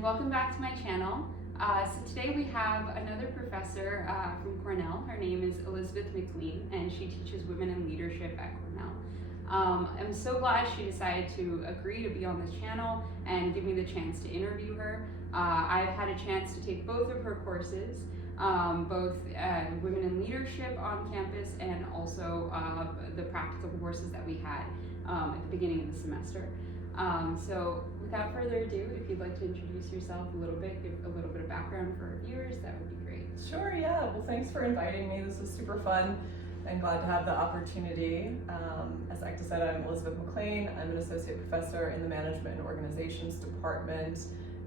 and welcome back to my channel. So today we have another professor from Cornell. Her name is Professor McClean, and she teaches women in leadership at Cornell. I'm so glad she decided to agree to be on this channel and give me the chance to interview her. I've had a chance to take both of her courses, both Women in Leadership on campus and also the practical courses that we had at the beginning of the semester. So without further ado, if you'd like to introduce yourself a little bit, give a little bit of background for our viewers, that would be great. Sure, yeah. Well, thanks for inviting me. This was super fun. I'm glad to have the opportunity. As Ekta said, I'm Elizabeth McClean. I'm an associate professor in the Management and Organizations Department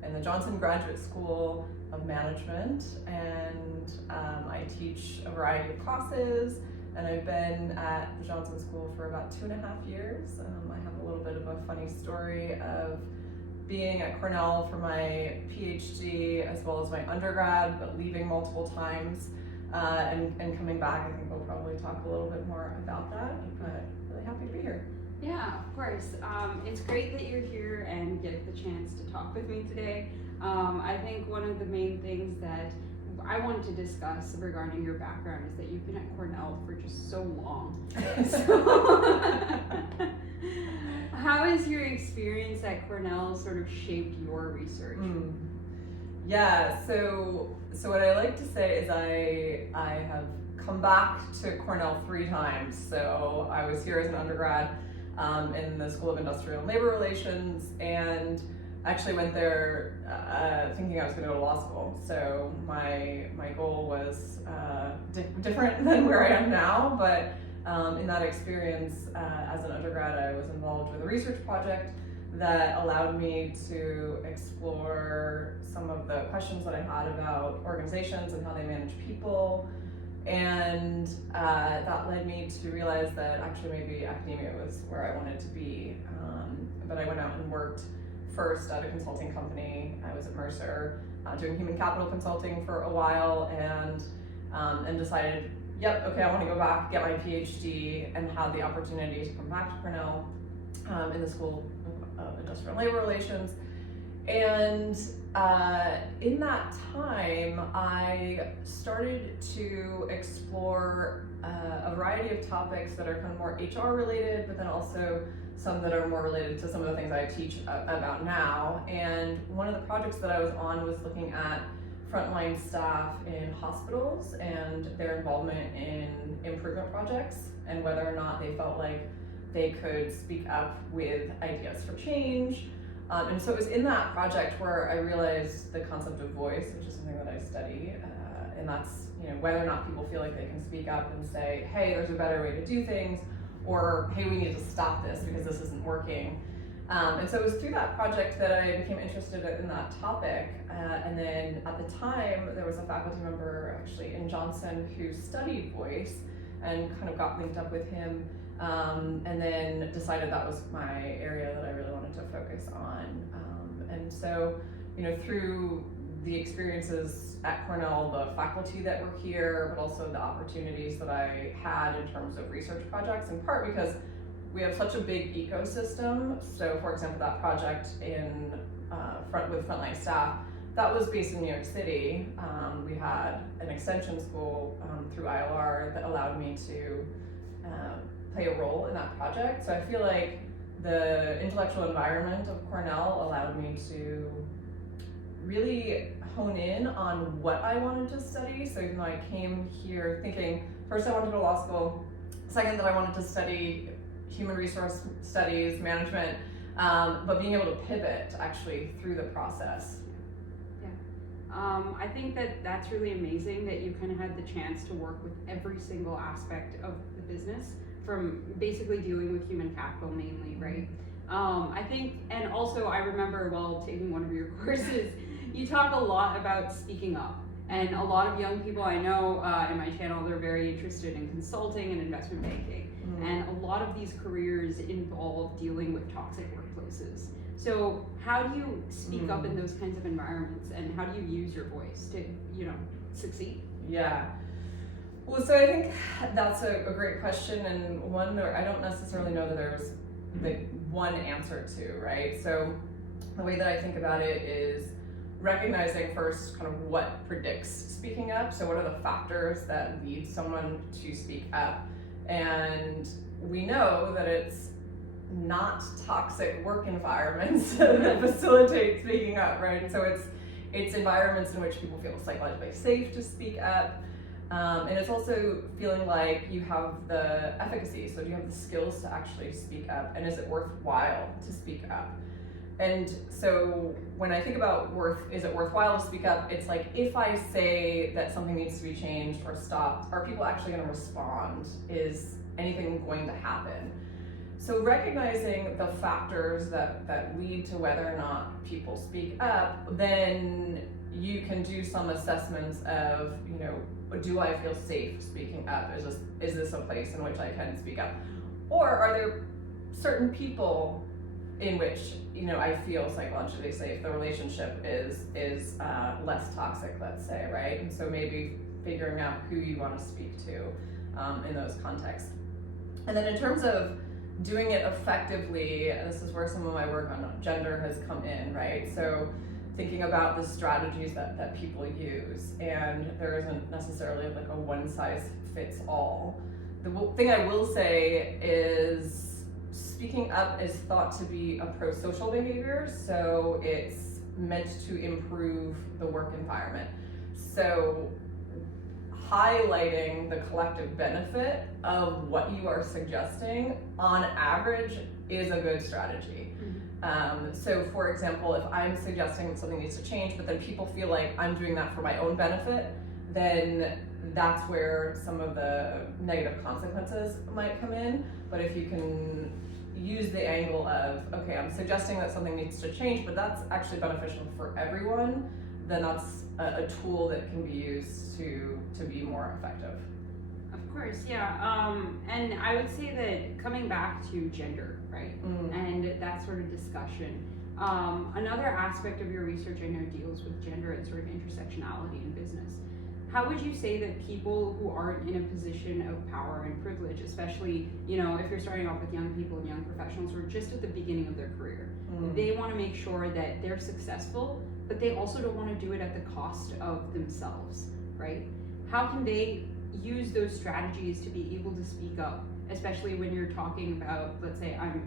in the Johnson Graduate School of Management, and I teach a variety of classes, and I've been at the Johnson School for about 2.5 years. I have a little bit of a funny story of being at Cornell for my PhD as well as my undergrad, but leaving multiple times and coming back. I think we'll probably talk a little bit more about that, but really happy to be here. Yeah, of course. It's great that you're here and get the chance to talk with me today. I think one of the main things that I wanted to discuss regarding your background is that you've been at Cornell for just so long. How has your experience at Cornell sort of shaped your research? Yeah, so what I like to say is I have come back to Cornell 3 times. So I was here as an undergrad in the School of Industrial and Labor Relations, and actually went there thinking I was going to go to law school. So my goal was different than where I am now, but in that experience as an undergrad, I was involved with a research project that allowed me to explore some of the questions that I had about organizations and how they manage people. And that led me to realize that actually maybe academia was where I wanted to be. But I went out and worked first at a consulting company. I was at Mercer doing human capital consulting for a while, and decided, yep, okay, I want to go back, get my PhD, and had the opportunity to come back to Cornell in the School of Industrial and Labor Relations. And in that time, I started to explore a variety of topics that are kind of more HR related, but then also some that are more related to some of the things I teach about now. And one of the projects that I was on was looking at frontline staff in hospitals and their involvement in improvement projects, and whether or not they felt like they could speak up with ideas for change. And so it was in that project where I realized the concept of voice, which is something that I study, and that's, you know, whether or not people feel like they can speak up and say, hey, there's a better way to do things, or hey, we need to stop this because this isn't working. And so it was through that project that I became interested in that topic. And then at the time, there was a faculty member actually in Johnson who studied voice, and kind of got linked up with him, and then decided that was my area that I really wanted to focus on. And so, you know, through the experiences at Cornell, the faculty that were here, but also the opportunities that I had in terms of research projects, in part because we have such a big ecosystem. So for example, that project in with frontline staff, that was based in New York City. We had an extension school through ILR that allowed me to play a role in that project. So I feel like the intellectual environment of Cornell allowed me to really hone in on what I wanted to study. So even though I came here thinking, first I wanted to go to law school, second that I wanted to study human resource studies, management, but being able to pivot actually through the process. I think that that's really amazing that you kind of had the chance to work with every single aspect of the business, from basically dealing with human capital mainly, right? I think, and also I remember while taking one of your courses, you talk a lot about speaking up. And a lot of young people I know in my channel, they're very interested in consulting and investment banking. And a lot of these careers involve dealing with toxic workplaces. So how do you speak up in those kinds of environments, and how do you use your voice to, you know, succeed? Yeah. Well, so I think that's a great question, and one that I don't necessarily know that there's the one answer to, right? So the way that I think about it is recognizing first kind of what predicts speaking up. So what are the factors that lead someone to speak up? And we know that it's not toxic work environments that facilitate speaking up, right? And so it's environments in which people feel psychologically safe to speak up. And it's also feeling like you have the efficacy. So do you have the skills to actually speak up? And is it worthwhile to speak up? And so when I think about is it worthwhile to speak up? It's like, if I say that something needs to be changed or stopped, are people actually going to respond? Is anything going to happen? So recognizing the factors that lead to whether or not people speak up, then you can do some assessments of, do I feel safe speaking up? Is this a place in which I can speak up? Or are there certain people in which I feel psychologically safe? The relationship is less toxic, let's say, right? And so maybe figuring out who you want to speak to in those contexts. And then in terms of doing it effectively, this is where some of my work on gender has come in, right? So thinking about the strategies that people use, and there isn't necessarily like a one size fits all. The thing I will say is speaking up is thought to be a pro-social behavior, so it's meant to improve the work environment. So highlighting the collective benefit of what you are suggesting on average is a good strategy. So for example, if I'm suggesting that something needs to change, but then people feel like I'm doing that for my own benefit, then that's where some of the negative consequences might come in. But if you can use the angle of, okay, I'm suggesting that something needs to change, but that's actually beneficial for everyone, then that's a tool that can be used to be more effective. Of course, yeah. And I would say that coming back to gender, right? And that sort of discussion. Another aspect of your research I know deals with gender and sort of intersectionality in business. How would you say that people who aren't in a position of power and privilege, especially, if you're starting off with young people and young professionals who are just at the beginning of their career, they want to make sure that they're successful, but they also don't want to do it at the cost of themselves, right? How can they use those strategies to be able to speak up, especially when you're talking about, let's say I'm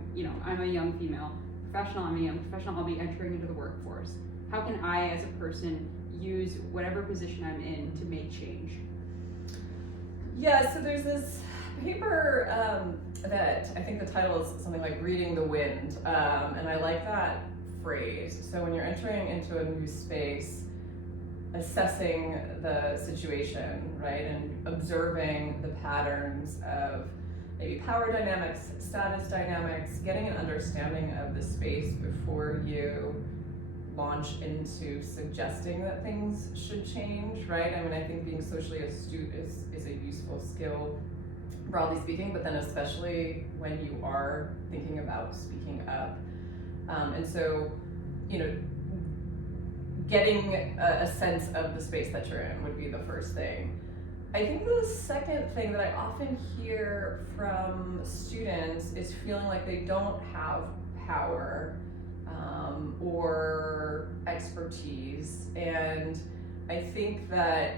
a young female professional, I'm a young professional, I'll be entering into the workforce. How can I as a person use whatever position I'm in to make change? Yeah, so there's this paper that I think the title is something like Reading the Wind, and I like that phrase. So when you're entering into a new space, assessing the situation, right, and observing the patterns of maybe power dynamics, status dynamics, getting an understanding of the space before you launch into suggesting that things should change, right? I mean, I think being socially astute is a useful skill, broadly speaking, but then especially when you are thinking about speaking up. And so, getting a sense of the space that you're in would be the first thing. I think the second thing that I often hear from students is feeling like they don't have power or expertise. And I think that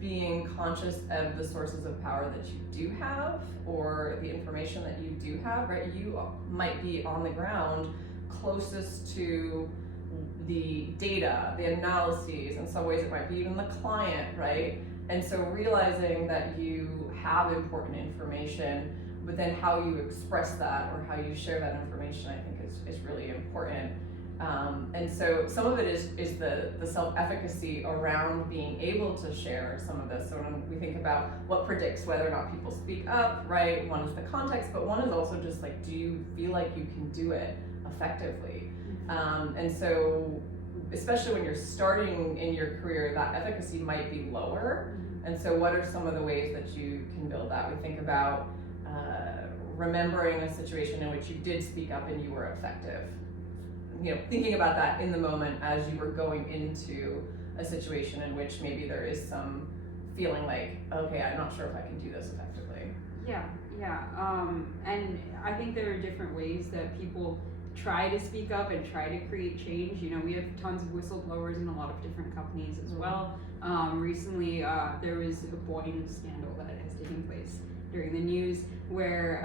being conscious of the sources of power that you do have, or the information that you do have, right? You might be on the ground closest to the data, the analyses, in some ways it might be even the client, right? And so realizing that you have important information, but then how you express that or how you share that information, I think is really important. And so some of it is the self-efficacy around being able to share some of this. So when we think about what predicts whether or not people speak up, right? One is the context, but one is also just like, do you feel like you can do it effectively? And so, especially when you're starting in your career, that efficacy might be lower. And so what are some of the ways that you can build that? We think about remembering a situation in which you did speak up and you were effective. Thinking about that in the moment as you were going into a situation in which maybe there is some feeling like, okay, I'm not sure if I can do this effectively. Yeah. And I think there are different ways that people try to speak up and try to create change. You know, we have tons of whistleblowers in a lot of different companies as well. Recently, there was a Boeing scandal that has taken place during the news where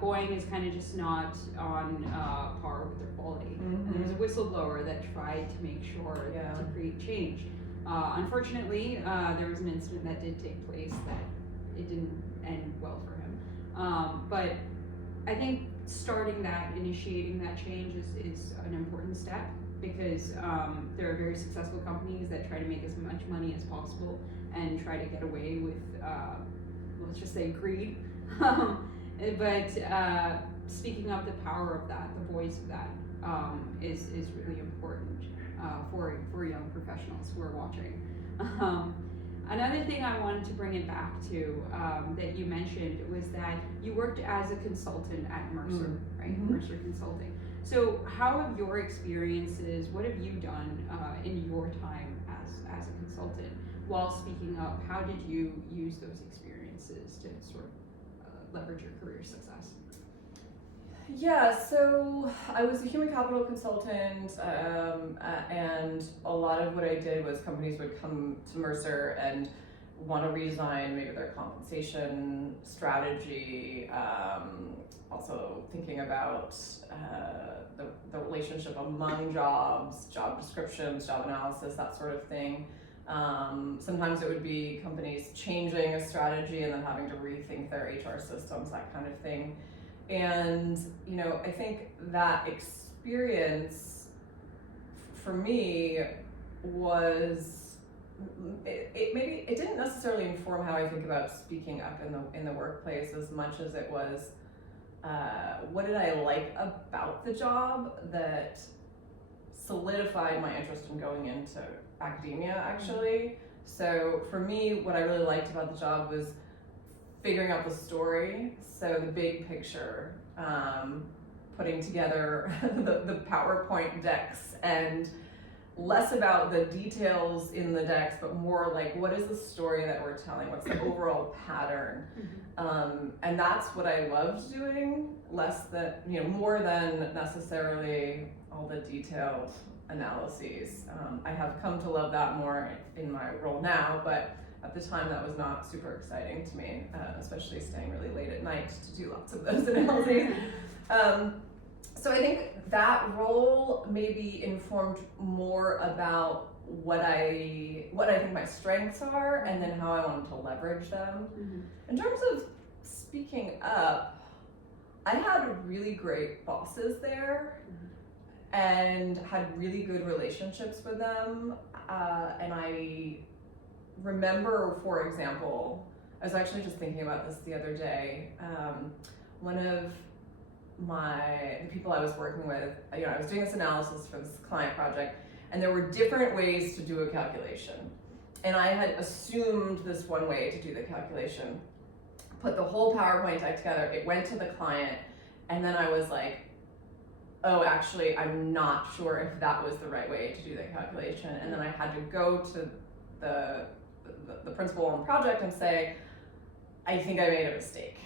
Boeing is kind of just not on par with their quality. And there was a whistleblower that tried to make sure to create change. Unfortunately, there was an incident that did take place that it didn't end well for him. But I think starting that, initiating that change is an important step, because there are very successful companies that try to make as much money as possible and try to get away with, let's just say, greed. But speaking up the power of that, the voice of that, is really important for young professionals who are watching. Another thing I wanted to bring it back to that you mentioned was that you worked as a consultant at Mercer, right? Mercer Consulting. So how have your experiences, what have you done in your time as a consultant while speaking up? How did you use those experiences to sort of leverage your career success? Yeah, so I was a human capital consultant, and a lot of what I did was companies would come to Mercer and want to redesign maybe their compensation strategy, also thinking about the relationship among jobs, job descriptions, job analysis, that sort of thing. Sometimes it would be companies changing a strategy and then having to rethink their HR systems, that kind of thing. And, you know, I think that experience for me was, it didn't necessarily inform how I think about speaking up in the workplace as much as it was, what did I like about the job that solidified my interest in going into academia, actually. So for me, what I really liked about the job was figuring out the story, so the big picture, putting together the PowerPoint decks, and less about the details in the decks, but more like, what is the story that we're telling? What's the overall pattern? And that's what I loved doing, more than necessarily all the detailed analyses. I have come to love that more in my role now, but at the time that was not super exciting to me, especially staying really late at night to do lots of those analyses. So I think that role maybe informed more about what I think my strengths are, and then how I wanted to leverage them. In terms of speaking up, I had really great bosses there, and had really good relationships with them, and I remember, for example, I was actually just thinking about this the other day. One of the people I was working with, I was doing this analysis for this client project, and there were different ways to do a calculation. And I had assumed this one way to do the calculation, put the whole PowerPoint deck together, it went to the client, and then I was like, oh, actually, I'm not sure if that was the right way to do the calculation. And then I had to go to the principal on the project and say, I think I made a mistake.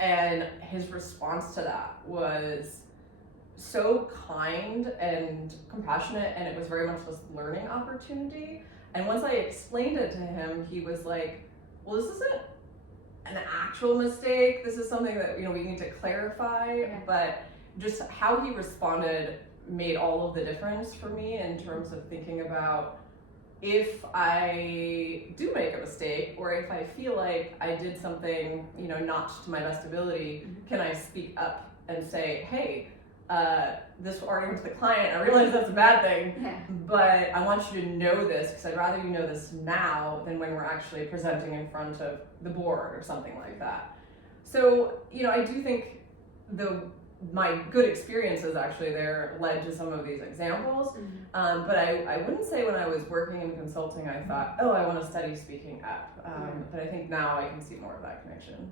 And his response to that was so kind and compassionate, and it was very much this learning opportunity. And once I explained it to him, he was like, well, this isn't an actual mistake. This is something that we need to clarify. But just how he responded made all of the difference for me in terms of thinking about, if I do make a mistake, or if I feel like I did something, not to my best ability, can I speak up and say, hey, this already went to the client, I realize that's a bad thing, but I want you to know this, because I'd rather you know this now than when we're actually presenting in front of the board or something like that. So, I do think my good experiences actually there led to some of these examples, but I wouldn't say when I was working in consulting I thought, oh, I want to study speaking up, but I think now I can see more of that connection.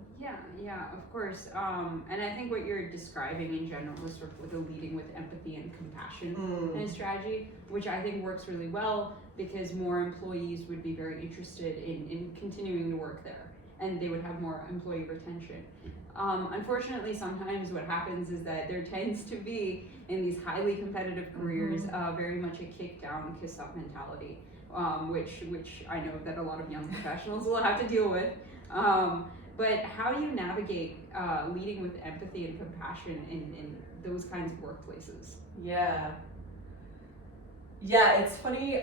Yeah, of course, and I think what you're describing in general is sort of with the leading with empathy and compassion and strategy, which I think works really well, because more employees would be very interested in continuing to work there. and they would have more employee retention. Unfortunately, sometimes what happens is that there tends to be, in these highly competitive careers, very much a kick down, kiss up mentality, which I know that a lot of young professionals will have to deal with. But how do you navigate leading with empathy and compassion in those kinds of workplaces? Yeah, it's funny.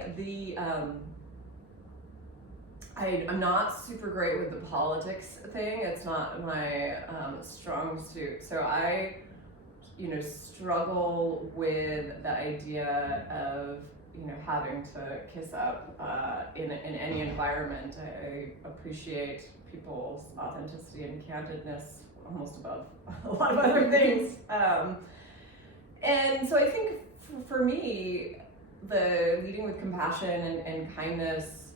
I'm not super great with the politics thing. It's not my strong suit. So I, struggle with the idea of, having to kiss up in any environment. I appreciate people's authenticity and candidness almost above a lot of other things. And so I think for me, the leading with compassion and kindness,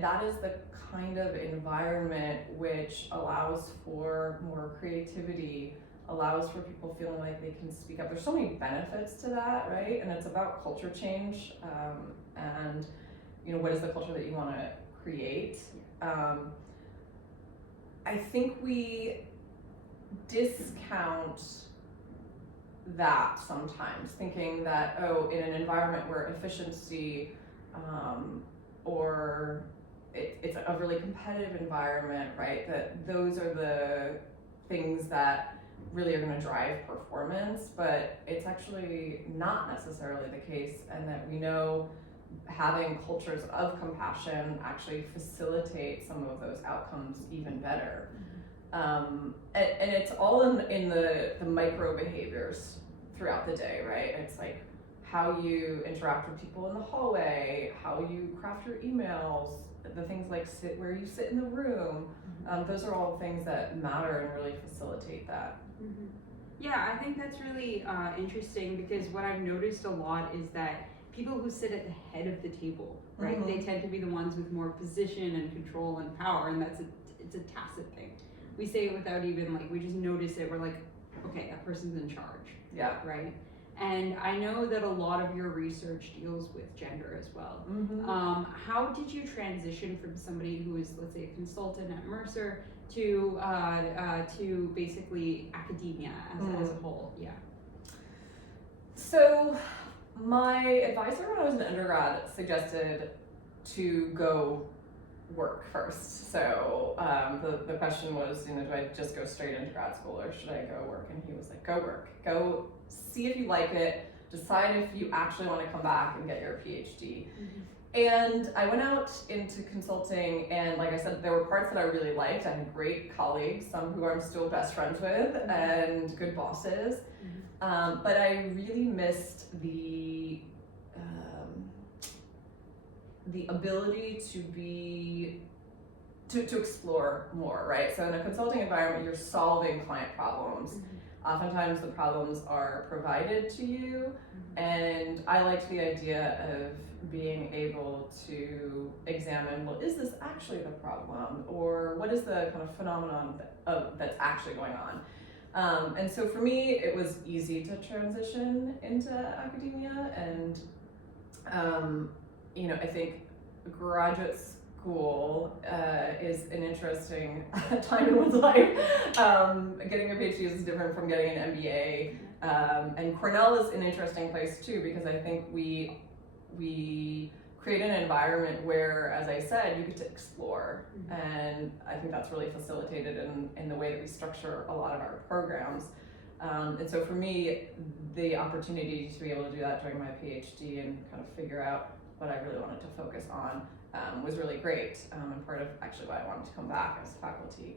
that is the kind of environment which allows for more creativity, allows for people feeling like they can speak up. There's so many benefits to that, right? And it's about culture change, and what is the culture that you want to create. I think we discount that sometimes, thinking that, in an environment where efficiency or it's a really competitive environment, right, that those are the things that really are going to drive performance, but it's actually not necessarily the case, and that we know having cultures of compassion actually facilitate some of those outcomes even better. And it's all in the micro behaviors throughout the day, right? It's like how you interact with people in the hallway, how you craft your emails, the things like where you sit in the room. Those are all things that matter and really facilitate that. Yeah, I think that's really interesting, because what I've noticed a lot is that people who sit at the head of the table, right, they tend to be the ones with more position and control and power, and it's a tacit thing. We say it without even, we just notice it. We're like, okay, that person's in charge. Yeah. Right? And I know that a lot of your research deals with gender as well. How did you transition from somebody who is, let's say, a consultant at Mercer to basically academia as a whole? Yeah. So my advisor when I was an undergrad suggested to go work first. So the question was, do I just go straight into grad school or should I go work? And he was like, go work. Go see if you like it. Decide if you actually want to come back and get your PhD. And I went out into consulting, and like I said, there were parts that I really liked. I had great colleagues, some who I'm still best friends with, and good bosses. But I really missed the ability to explore more, right? So in a consulting environment, you're solving client problems. Oftentimes the problems are provided to you, and I liked the idea of being able to examine, well, is this actually the problem, or what is the kind of phenomenon that's actually going on? And so for me, it was easy to transition into academia, and I think graduate school is an interesting time in one's life. Getting a PhD is different from getting an MBA, and Cornell is an interesting place too, because I think we create an environment where, as I said, you get to explore, and I think that's really facilitated in the way that we structure a lot of our programs. And so for me, the opportunity to be able to do that during my PhD and kind of figure out what I really wanted to focus on was really great, and part of actually why I wanted to come back as faculty.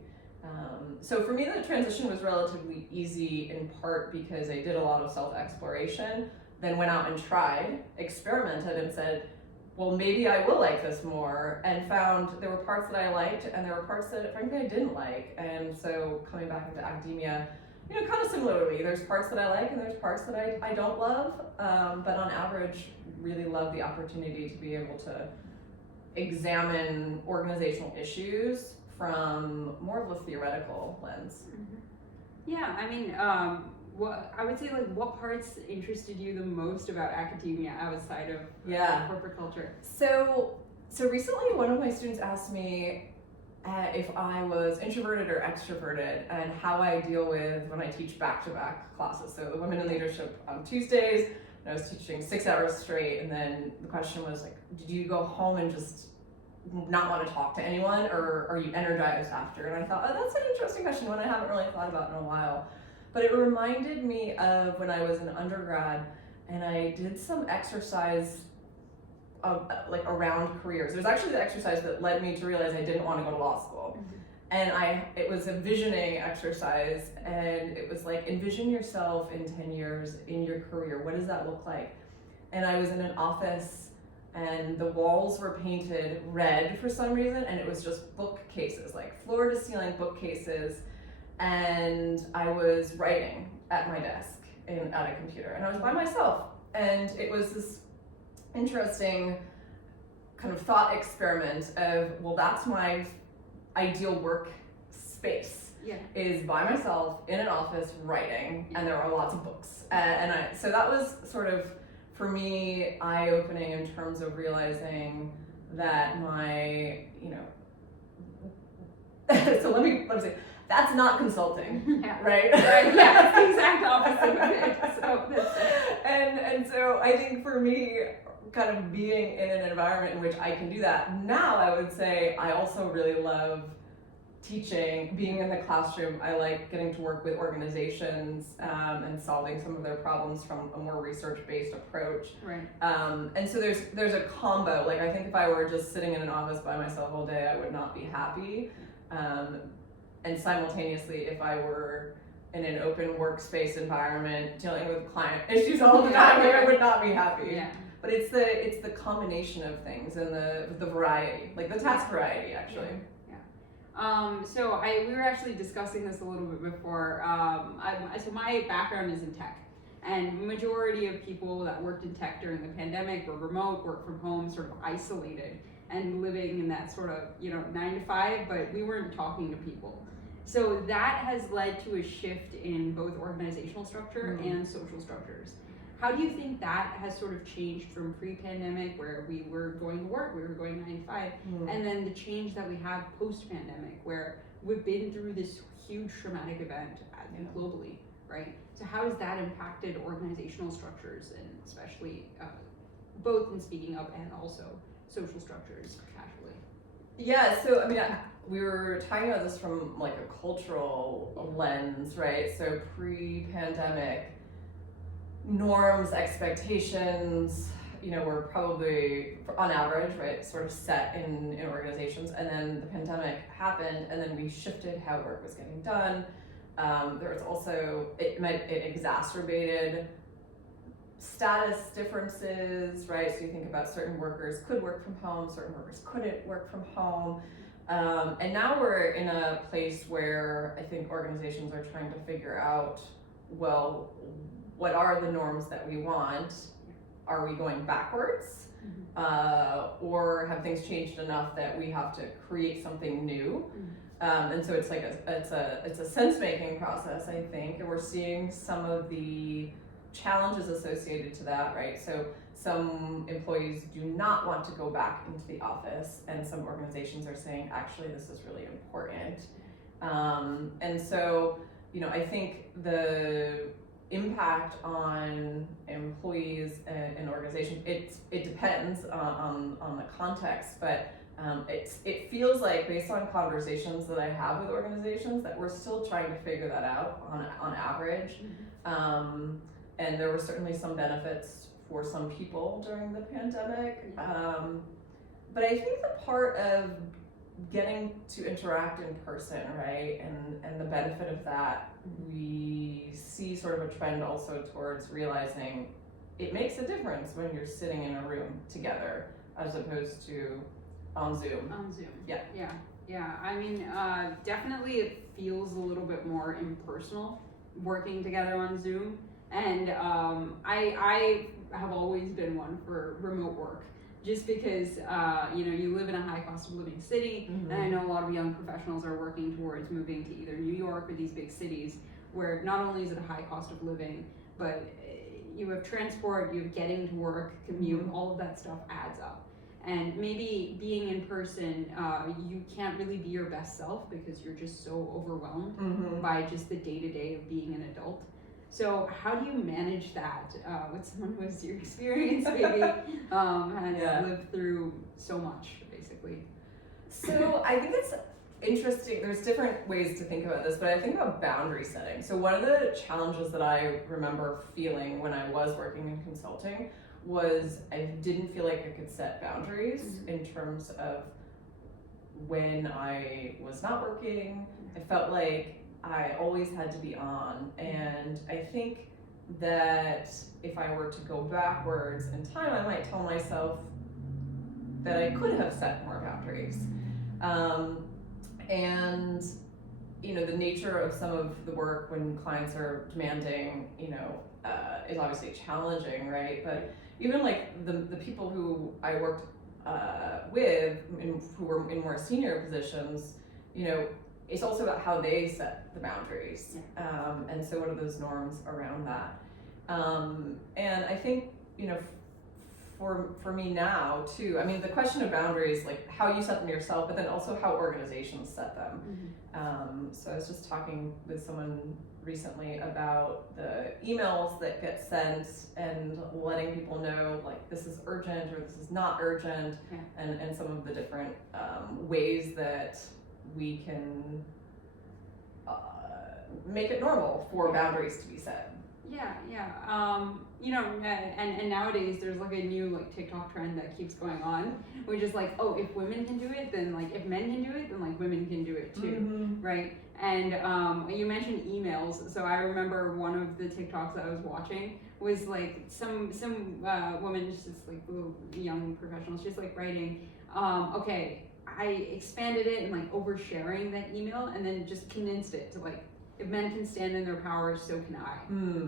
So for me, the transition was relatively easy, in part because I did a lot of self-exploration, then went out and tried, experimented, and said, well, maybe I will like this more, and found there were parts that I liked and there were parts that frankly I didn't like. And so coming back into academia, kind of similarly, there's parts that I like and there's parts that I don't love, but on average, really love the opportunity to be able to examine organizational issues from more of a theoretical lens. Yeah, I mean, I would say, what parts interested you the most about academia outside of corporate culture? So recently one of my students asked me, if I was introverted or extroverted, and how I deal with when I teach back-to-back classes. So the Women in Leadership on Tuesdays, and I was teaching 6 hours straight, and then the question was like, did you go home and just not want to talk to anyone, or are you energized after? And I thought, oh, that's an interesting question, one I haven't really thought about in a while. But it reminded me of when I was an undergrad, and I did some exercise like around careers. There's actually the exercise that led me to realize I didn't want to go to law school. And it was a visioning exercise, and it was like, envision yourself in 10 years in your career. What does that look like? And I was in an office, and the walls were painted red for some reason, and it was just bookcases, like floor to ceiling bookcases. And I was writing at my desk at a computer, and I was by myself. And it was this interesting kind of thought experiment of, well, that's my ideal work space, is by myself in an office writing, and there are lots of books. So that was sort of, for me, eye-opening in terms of realizing that my, so let me say, that's not consulting, right? Yeah, it's the exact opposite of it. So that's it. And so I think for me, kind of being in an environment in which I can do that, now I would say I also really love teaching, being in the classroom. I like getting to work with organizations and solving some of their problems from a more research-based approach. Right. And so there's a combo. Like, I think if I were just sitting in an office by myself all day, I would not be happy. And simultaneously, if I were in an open workspace environment dealing with client issues all the time, I would not be happy. Yeah. But it's the combination of things and the variety, like the task variety, actually. So we were actually discussing this a little bit before. So my background is in tech, and the majority of people that worked in tech during the pandemic were remote, work from home, sort of isolated, and living in that sort of 9 to 5. But we weren't talking to people. So that has led to a shift in both organizational structure and social structures. How do you think that has sort of changed from pre-pandemic, where we were going to work, we were going 9 to 5, and then the change that we have post-pandemic, where we've been through this huge traumatic event globally, right? So how has that impacted organizational structures, and especially both in speaking up and also social structures casually? Yeah, so I mean, we were talking about this from like a cultural lens, right? So pre-pandemic, norms, expectations, were probably, on average, right, sort of set in organizations. And then the pandemic happened, and then we shifted how work was getting done. There was also, it exacerbated status differences, right? So you think about certain workers could work from home, certain workers couldn't work from home. And now we're in a place where I think organizations are trying to figure out, well, what are the norms that we want? Are we going backwards? Or have things changed enough that we have to create something new? And so it's like it's a sense-making process, I think, and we're seeing some of the challenges associated to that, right? So some employees do not want to go back into the office, and some organizations are saying, actually, this is really important. And so, I think the impact on employees and organizations, it depends on the context, but it feels like, based on conversations that I have with organizations, that we're still trying to figure that out on average. And there were certainly some benefits for some people during the pandemic. But I think the part of getting to interact in person, right, and the benefit of that, we see sort of a trend also towards realizing it makes a difference when you're sitting in a room together as opposed to on Zoom. On Zoom. Yeah. I mean, definitely it feels a little bit more impersonal working together on Zoom. And I have always been one for remote work, just because you live in a high cost of living city, and I know a lot of young professionals are working towards moving to either New York or these big cities, where not only is it a high cost of living, but you have transport, you have getting to work, commute, all of that stuff adds up. And maybe being in person, you can't really be your best self because you're just so overwhelmed by just the day-to-day of being an adult. So how do you manage that with someone who has your experience, maybe has lived through so much, basically? So I think it's interesting. There's different ways to think about this, but I think about boundary setting. So one of the challenges that I remember feeling when I was working in consulting was I didn't feel like I could set boundaries in terms of when I was not working. I felt like I always had to be on, and I think that if I were to go backwards in time, I might tell myself that I could have set more boundaries. And you know, the nature of some of the work when clients are demanding, you know, is obviously challenging, right? But even like the people who I worked with, who were in more senior positions, you know, it's also about how they set the boundaries. And so what are those norms around that? And I think, you know, for me now too, I mean, the question of boundaries, like how you set them yourself, but then also how organizations set them. So I was just talking with someone recently about the emails that get sent and letting people know like this is urgent or this is not urgent, and some of the different ways that we can make it normal for boundaries to be set. You know, and nowadays there's like a new like TikTok trend that keeps going on, which is like, oh, if women can do it, then like if men can do it, then like women can do it too, right? And you mentioned emails, so I remember one of the TikToks I was watching was like some woman, just like little young professionals, just like writing, okay, I expanded it and like oversharing that email, and then just condensed it to like, if men can stand in their power, so can I,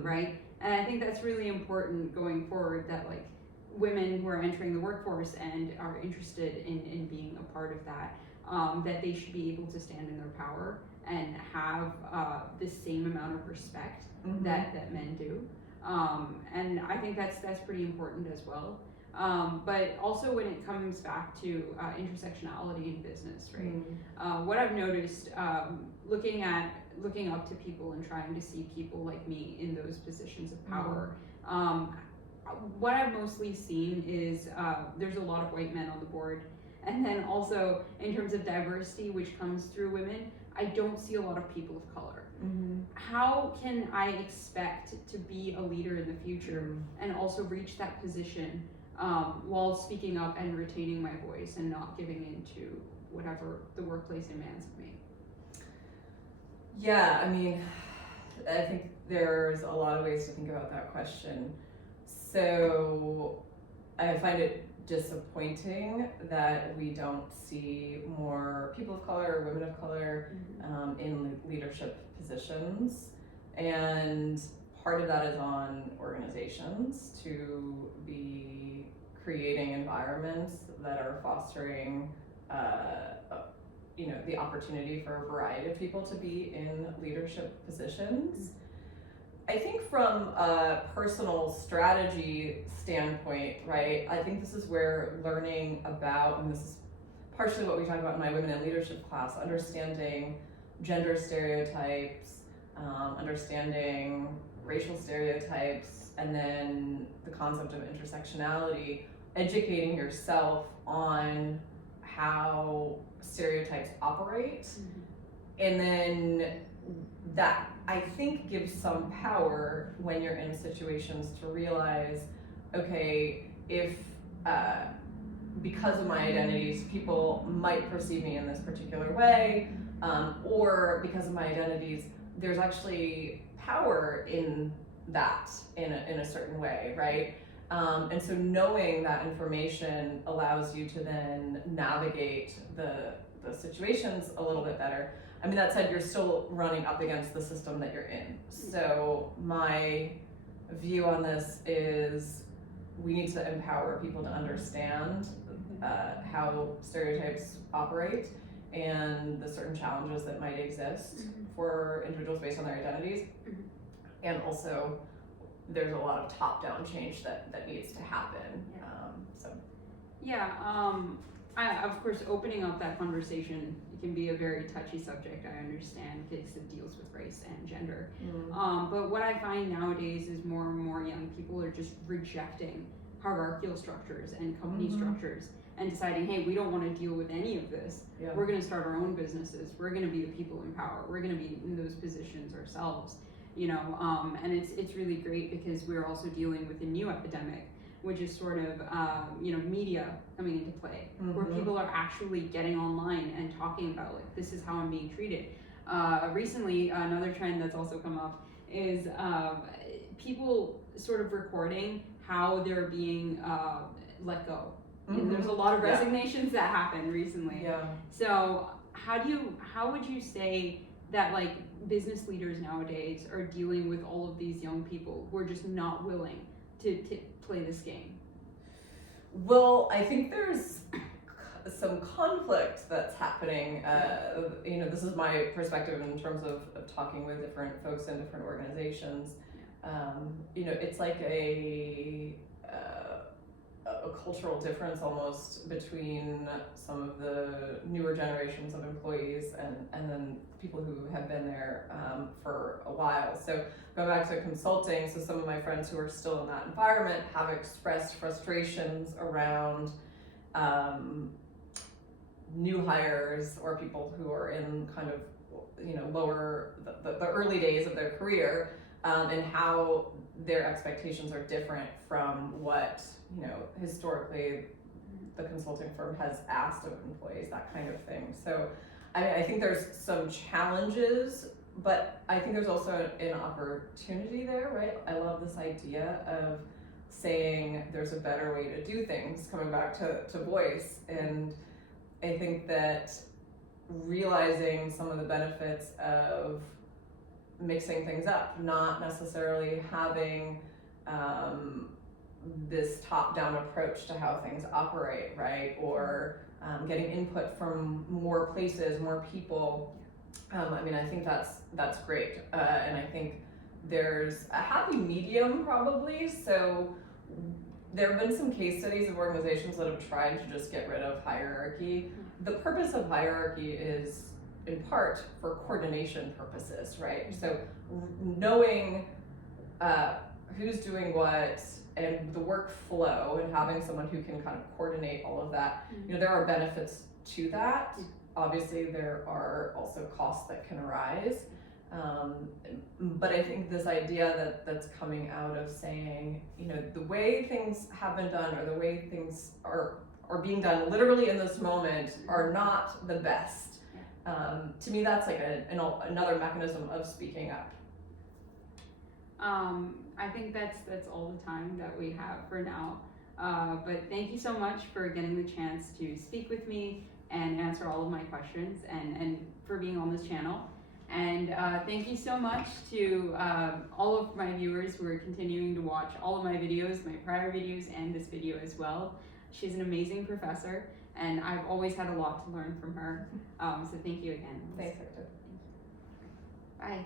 right? And I think that's really important going forward, that like women who are entering the workforce and are interested in being a part of that, that they should be able to stand in their power and have the same amount of respect that men do. And I think that's pretty important as well. But also when it comes back to intersectionality in business, right? What I've noticed, looking up to people and trying to see people like me in those positions of power, what I've mostly seen is there's a lot of white men on the board. And then also in terms of diversity, which comes through women, I don't see a lot of people of color. How can I expect to be a leader in the future and also reach that position while speaking up and retaining my voice and not giving in to whatever the workplace demands of me? Yeah, I mean, I think there's a lot of ways to think about that question. So I find it disappointing that we don't see more people of color or women of color in leadership positions. And part of that is on organizations to be creating environments that are fostering you know, the opportunity for a variety of people to be in leadership positions. I think from a personal strategy standpoint, right, I think this is where learning about, and this is partially what we talk about in my Women in Leadership class, understanding gender stereotypes, understanding racial stereotypes, and then the concept of intersectionality, educating yourself on how stereotypes operate, and then that I think gives some power when you're in situations to realize, okay, if because of my identities people might perceive me in this particular way, or because of my identities there's actually power in that in a certain way, right? And so knowing that information allows you to then navigate the situations a little bit better. I mean, that said, you're still running up against the system that you're in. So my view on this is we need to empower people to understand how stereotypes operate and the certain challenges that might exist for individuals based on their identities. And also, there's a lot of top-down change that needs to happen. Yeah, of course, opening up that conversation can be a very touchy subject, I understand, because it deals with race and gender. But what I find nowadays is more and more young people are just rejecting hierarchical structures and company structures and deciding, hey, we don't want to deal with any of this. Yeah. We're going to start our own businesses. We're going to be the people in power. We're going to be in those positions ourselves, and it's really great because we're also dealing with a new epidemic, which is sort of, media coming into play, where people are actually getting online and talking about, like, this is how I'm being treated. Recently, another trend that's also come up is people sort of recording how they're being let go. And there's a lot of resignations that happened recently. Yeah. So how would you say that, like, business leaders nowadays are dealing with all of these young people who are just not willing to play this game? Well, I think there's some conflict that's happening. This is my perspective in terms of talking with different folks in different organizations. It's like a cultural difference almost between some of the newer generations of employees and then people who have been there for a while. So going back to consulting, so some of my friends who are still in that environment have expressed frustrations around new hires or people who are in kind of lower the early days of their career, and how their expectations are different from what historically the consulting firm has asked of employees, that kind of thing. So I think there's some challenges, but I think there's also an opportunity there, right? I love this idea of saying there's a better way to do things, coming back to voice. And I think that realizing some of the benefits of mixing things up, not necessarily having this top-down approach to how things operate, right? Or getting input from more places, more people. I think that's great, and I think there's a happy medium probably. So there have been some case studies of organizations that have tried to just get rid of hierarchy. The purpose of hierarchy is in part for coordination purposes, right? So knowing who's doing what and the workflow and having someone who can kind of coordinate all of that, there are benefits to that. Obviously, there are also costs that can arise. But I think this idea that's coming out of saying, the way things have been done or the way things are being done literally in this moment are not the best. To me, that's like another mechanism of speaking up. I think that's all the time that we have for now. But thank you so much for getting the chance to speak with me and answer all of my questions and for being on this channel. And thank you so much to all of my viewers who are continuing to watch all of my videos, my prior videos and this video as well. She's an amazing professor, and I've always had a lot to learn from her. So thank you again. Thanks, Victor. Bye.